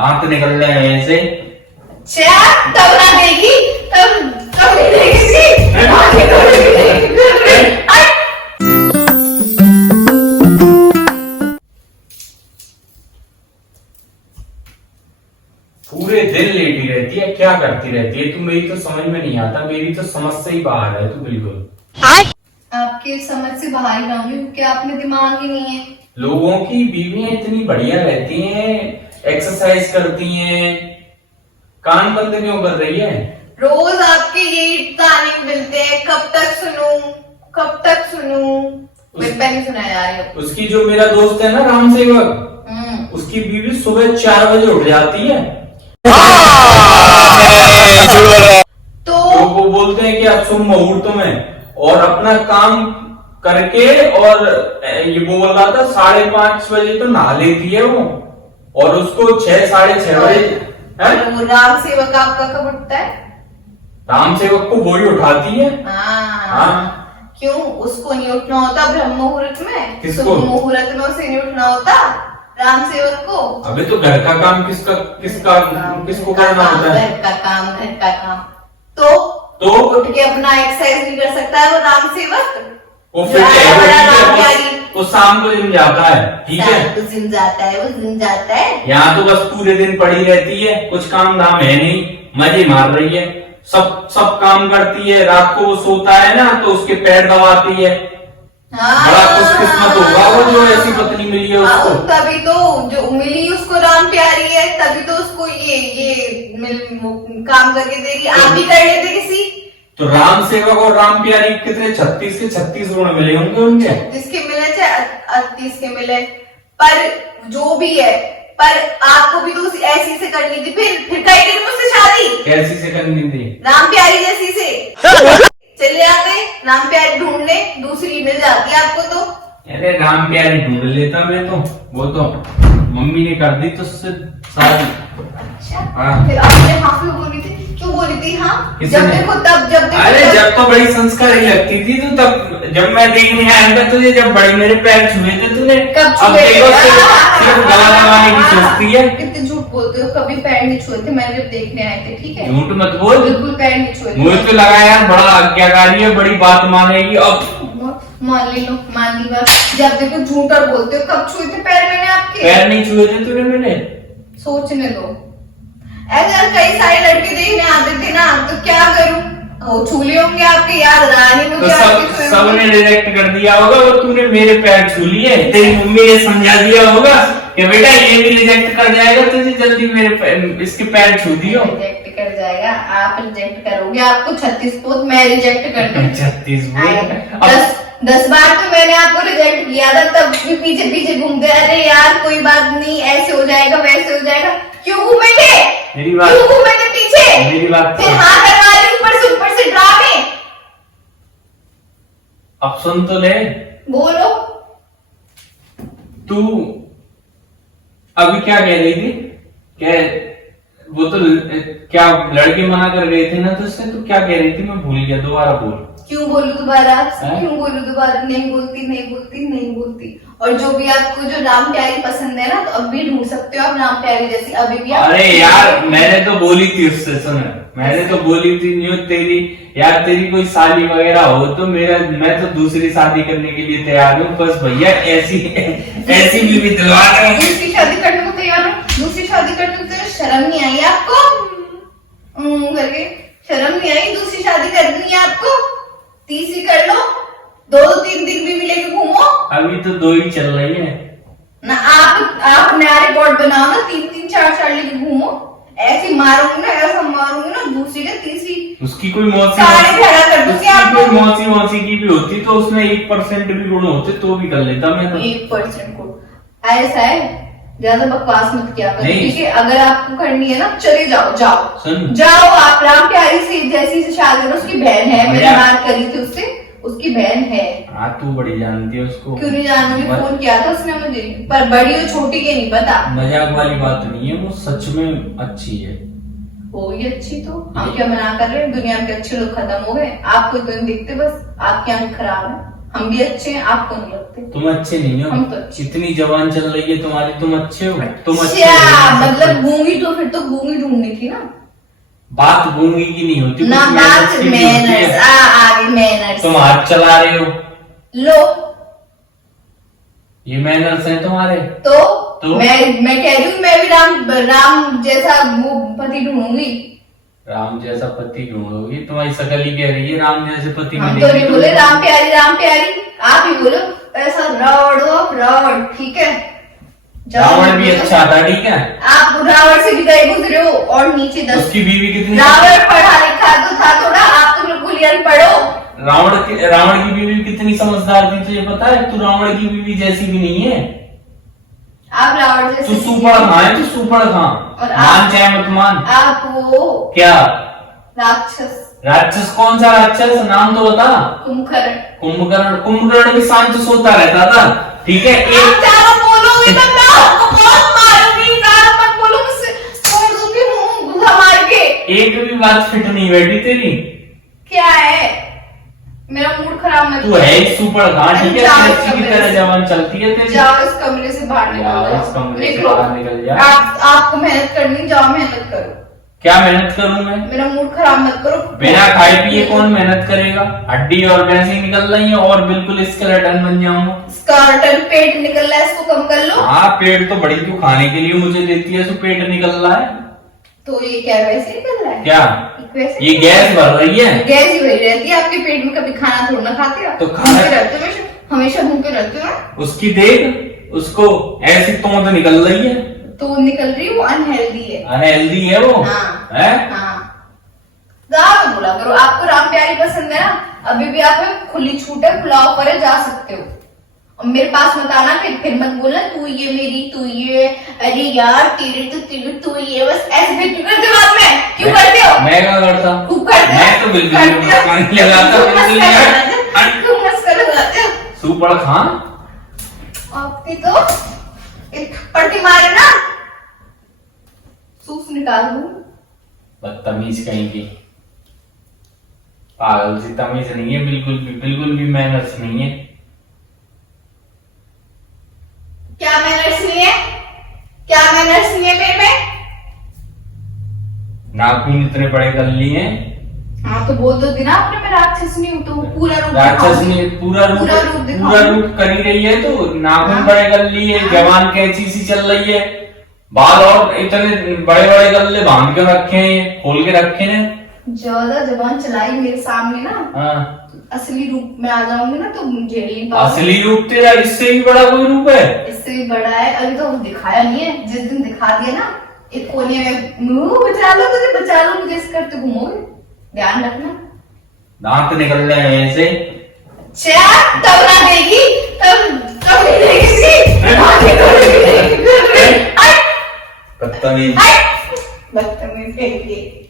आंख निकल रहे हैं ऐसे। अच्छा तब ना देगी, तब नहीं देगी। पूरे दिन लेटी रहती है, क्या करती रहती है तू? मेरी तो समझ में नहीं आता, मेरी तो समझ से ही बाहर है तू बिल्कुल। आपके समझ से बाहर ना होंगे क्योंकि आपने दिमाग ही नहीं है। लोगों की बीवियां इतनी बढ़िया रहती हैं, एक्सरसाइज करती हैं, कान बंद क्यों कर रही है? रोज आपके यही ताने मिलते हैं, कब तक सुनूं, कब तक सुनूं। मैंने सुनाया यार। उसकी जो मेरा दोस्त है ना राम सेवक, उसकी बीवी सुबह 4 बजे उठ जाती है। तो वो बोलते हैं कि अब शुभ मुहूर्त में, और अपना काम करके, और ये वो बोल रहा था 5:30 बजे तो नहा लेती है वो, और उसको 6 साढ़े 6 बजे। वो राम सेवक आपका कब उठता है? राम सेवक को वही उठाती है। हाँ। क्यों उसको नहीं उठना होता ब्रह्म मुहूर्त में? किसको? मुहूर्त में उसे नहीं उठना होता राम सेवक को? अबे तो घर का काम किसको करना होता है? घर का काम तो उठ के अपना एक्सरसाइज नहीं कर सकता है वो राम सेवक? वो फिर वो शाम को जिम जाता है, ठीक है, जिम जाता है, वो जिम जाता है। यहाँ तो बस पूरे दिन पड़ी रहती है, कुछ काम धाम है नहीं, मजे मार रही है, सब काम करती है। रात को वो सोता है ना तो उसके पैर दबाती है। बड़ा खुशकिस्मत होगा वो जो ऐसी पत्नी मिली है उसको। तभी तो जो मिली उसको राम प्यारी है, तभी तो उसको ये काम करके देगी। आप भी कर लेते किसी तो राम सेवक और राम प्यारी कितने 36 के 36 गुण मिले होंगे उनके। 36 के मिले चाहे 38 के मिले, पर जो भी है, पर आपको भी तो ऐसी से करनी थी। फिर कहीं मुझसे शादी कैसी से करनी थी? राम प्यारी जैसी से। चले आते राम प्यारी ढूंढने, दूसरी मिल जाती है आपको तो। अरे राम प्यारी ढूंढ लेता मैं तो, वो तो मम्मी ने कर दी तो उससे शादी। अच्छा हाँ। फिर आपने हाँ क्यों बोली थी? क्यों बोली थी हाँ? जब देखो तब, जब देखो अरे जब तो बड़ी संस्कारी लगती थी तू, तब जब मैं देखने आया था तुझे, जब बड़े मेरे पैर छुए थे तूने। कब अब छुए? देखो सिर्फ गला लगाने की सोचती है। कितने झूठ बोलते हो, कभी पैर नहीं छुए थे, मैंने जब देखने आए थे, ठीक है? झूठ मत बोल, बिल्कुल पैर नहीं छुए थे। मुझे तो लगा यार बड़ा आज्ञाकारी है, बड़ी बात मानेगी। अब मान ली लो, मान ली बात। जब देखो झूठ और बोलते हो। कब छुए थे पैर मैंने आपके? पैर नहीं छुए थे तूने मेरे। सोचने दो। ऐसे कई सारे लड़के देखने आते थे ना, तो क्या करूं? वो छू लिए होंगे आपके, याद रहा नहीं मुझे। तो सबने रिजेक्ट कर दिया होगा, और तूने मेरे पैर छू लिए। तेरी मम्मी ने समझा दिया होगा कि बेटा ये भी रिजेक्ट कर जाएगा, तुझे जल्दी मेरे इसके पैर छू दियो। रिजेक्ट कर जाएगा, आप रिजेक्ट करोगे, आपको 36 पोत मैं रिजेक्ट कर दूं। 36 10 बार तो मैंने आपको रिजेक्ट किया था, तब भी पीछे पीछे घूमते। अरे यार कोई बात नहीं, ऐसे हो जाएगा वैसे हो जाएगा। क्यों घूमेंगे? मेरी बात, क्यों घूमेंगे पीछे? मेरी बात फिर हाँ करवा रही, ऊपर से ड्रामे। अब सुन तो ले। बोलो। तू अभी क्या कह रही थी? क्या वो तो क्या लड़के मना कर गए थे ना तुझसे? तू क्या कह रही थी? मैं भूल गया, दोबारा बोल। क्यों बोलूं दोबारा आपसे? क्यों बोलूं दोबारा? नहीं बोलती। और जो भी आपको जो राम प्यारी पसंद है ना, तो अब भी ढूंढ सकते हो आप राम प्यारी जैसी, अभी भी आप। अरे यार मैंने तो बोली थी उससे, सुन, मैंने तो बोली थी न्यू तेरी यार, तेरी कोई शादी वगैरह हो तो मैं तो दूसरी शादी करने के लिए तैयार हूँ। बस भैया ऐसी भी दिलवा दो। दूसरी शादी करने को तैयार हो? दूसरी शादी करने को तो शर्म नहीं आई आपको? करके शर्म नहीं आई? दूसरी शादी करनी है आपको? तीसरी कर लो, 2-3 दिन भी लेके घूमो। अभी तो 2 ही चल रही है ना। आप नया रिकॉर्ड बनाओ ना, 3-3 4-4 लेके घूमो। ऐसी मारूंगी ना, दूसरी का तीसरी उसकी कोई मौसी की भी होती तो उसमें 1% भी गुण होते तो भी कर लेता मैं तो। 1% गुण ऐसा है? ज्यादा बकवास मत किया करो, नहीं। ठीक है? अगर आपको करनी है ना, चले जाओ सुन। जाओ आप राम प्यारी से जैसी से शादी करो। उसकी बहन है, मैंने बात करी थी उससे, उसकी बहन है। हाँ तू बड़ी जानती है उसको। क्यों नहीं जानूंगी? फोन किया था उसने मुझे, पर बड़ी और छोटी के नहीं पता। मजाक वाली बात नहीं है, वो सच में अच्छी है। होगी अच्छी तो हम क्या मना कर रहे हैं? दुनिया के अच्छे लोग खत्म हो गए, आपको तो नहीं दिखते, बस आपकी आंख खराब है। हम भी अच्छे हैं, आपको नहीं लगते। तुम अच्छे नहीं हो, हम तो अच्छे। इतनी जवान चल रही है तुम्हारी, तुम अच्छे हो, तुम अच्छे अच्छा, हो। मतलब गूंगी तो फिर तो गूंगी ढूंढनी थी ना। बात गूंगी की नहीं होती, ना कुछ बात मैनर्स की भी होती मैनर्स, है। आगे मैनर्स। तुम हाथ चला रहे हो, लो ये मैनर्स हैं तुम्हारे। तो मैं कह रही हूँ, मैं भी राम जैसा वो पति ढूंढूंगी। राम जैसा पति ढूंढोगी? तुम्हारी शकल ही कह रही है राम जैसे पति हम मिलेंगे। तो नहीं बोले राम प्यारी, राम प्यारी, आप ही बोलो ऐसा रावण, ठीक है। रावण भी अच्छा था, ठीक है। आप रावण से भी गए गुजरे हो, और नीचे 10। उसकी बीवी कितनी, रावण पढ़ा लिखा तो था थोड़ा, आप तो बिल्कुल ही अनपढ़ो। रावण की बीवी कितनी समझदार थी तुझे पता है? तू रावण की बीवी जैसी भी नहीं है। आप रावण जैसे तू सुपड़ खां है, तू सुपड़ खां। और मान चाहे मत मान। आप वो क्या राक्षस? राक्षस? कौन सा राक्षस? नाम तो बता। कुंभकर्ण। कुंभकर्ण भी शांत सोता रहता था, ठीक है। आप ज्यादा बोलोगे तो मैं आपको बहुत मारूंगी, ज्यादा मत बोलो, मुझसे छोड़ दूंगी मुंह घुसा मार के। एक भी बात फिट नहीं बैठी तेरी। क्या है? मेरा मूड खराब मत तू है एक सुपड़ खां, ठीक है। जाओ इस लड़की की कमरे तरह से। जवान चलती है तेरी। जाओ इस कमरे से बाहर निकल जाओ जाओ। इस कमरे से निकलो। बाहर निकल जा। आपको मेहनत करनी, जाओ मेहनत करो। क्या मेहनत करूं मैं? मेरा मूड खराब मत करो। बिना खाए पिए कौन मेहनत करेगा? हड्डी और भैंसे ही निकल रही है और बिल्कुल स्केलेटन बन जाऊंगा। स्केलेटन? पेट निकल रहा है, इसको कम कर लो। हाँ, पेट तो बड़ी तू खाने के लिए मुझे देती है, तो पेट निकल रहा है। तो ये क्या वैसे निकल रहा है? क्या वैसे ये गैस भर रही है? गैस ही भरी रहती है आपके पेट में, कभी खाना थोड़ा ना खाते हो। तो खाना- भूखे रहते हो, हमेशा भूखे रहते हो। उसकी देख, उसको ऐसी तोंद निकल रही है। तो निकल रही है, वो अनहेल्दी है। अनहेल्दी है वो। हाँ। है? हाँ, ज्यादा बोला करो। आपको राम प्यारी पसंद है ना, अभी भी आप में खुली छूट है, खुला ऑफर है, जा सकते हो। और मेरे पास मत आना, फिर मत बोलना तू ये मेरी, तू ये, अरे यार तेरे तो तू ये, बस ऐसे फिर क्यों करते हो बाद में? क्यों करते हो? मैं क्या करता? तू करते हो? मैं तो बिल्कुल नहीं करते हो? पानी लगाता, तू बिल्कुल मस्का नहीं। लगाते हो? तू मस्का लगाते हो? सुपड़ खां। आपकी तो एक थप्पड़ मारे ना, सूस निकाल दूं। बदतमीज कहीं की, पागल सी तमीज नहीं है, बिल्कुल भी मैनर्स नहीं है। क्या मैनर्स नहीं है? क्या मैनर्स नहीं है मेरे में? नाखून इतने बड़े कर लिए। हाँ तो बोल दो ना आपने, मैं राक्षस नहीं हूँ, तो पूरा रूप राक्षस दिखाऊंगी। ने पूरा रूप दिखाऊंगी। पूरा रूप कर ही रही है, तो नाखून हाँ। बड़े कर लिए, जवान कैंची सी चल रही है, बाल और इतने बड़े बड़े गल्ले बांध के रखे हैं, खोल के रखे हैं। ज्यादा जबान चलाई मेरे सामने ना, हाँ। असली रूप में आ जाऊंगी ना, तो मुझे नहीं पाओगे। असली रूप तेरा इससे भी बड़ा कोई रूप है? इससे भी बड़ा है, अभी तो दिखाया नहीं है। जिस दिन दिखा दिया ना, एक कोने में मुंह बचा लो, तुझे बचा लो, मुझे इस करते घूमोगे, ध्यान रखना। दांत निकल रहे हैं ऐसे। अच्छा, तब ना देगी, तब नहीं देगी। आगे तो नहीं देगी। बदतमीज। बदतमीज कहेंगे।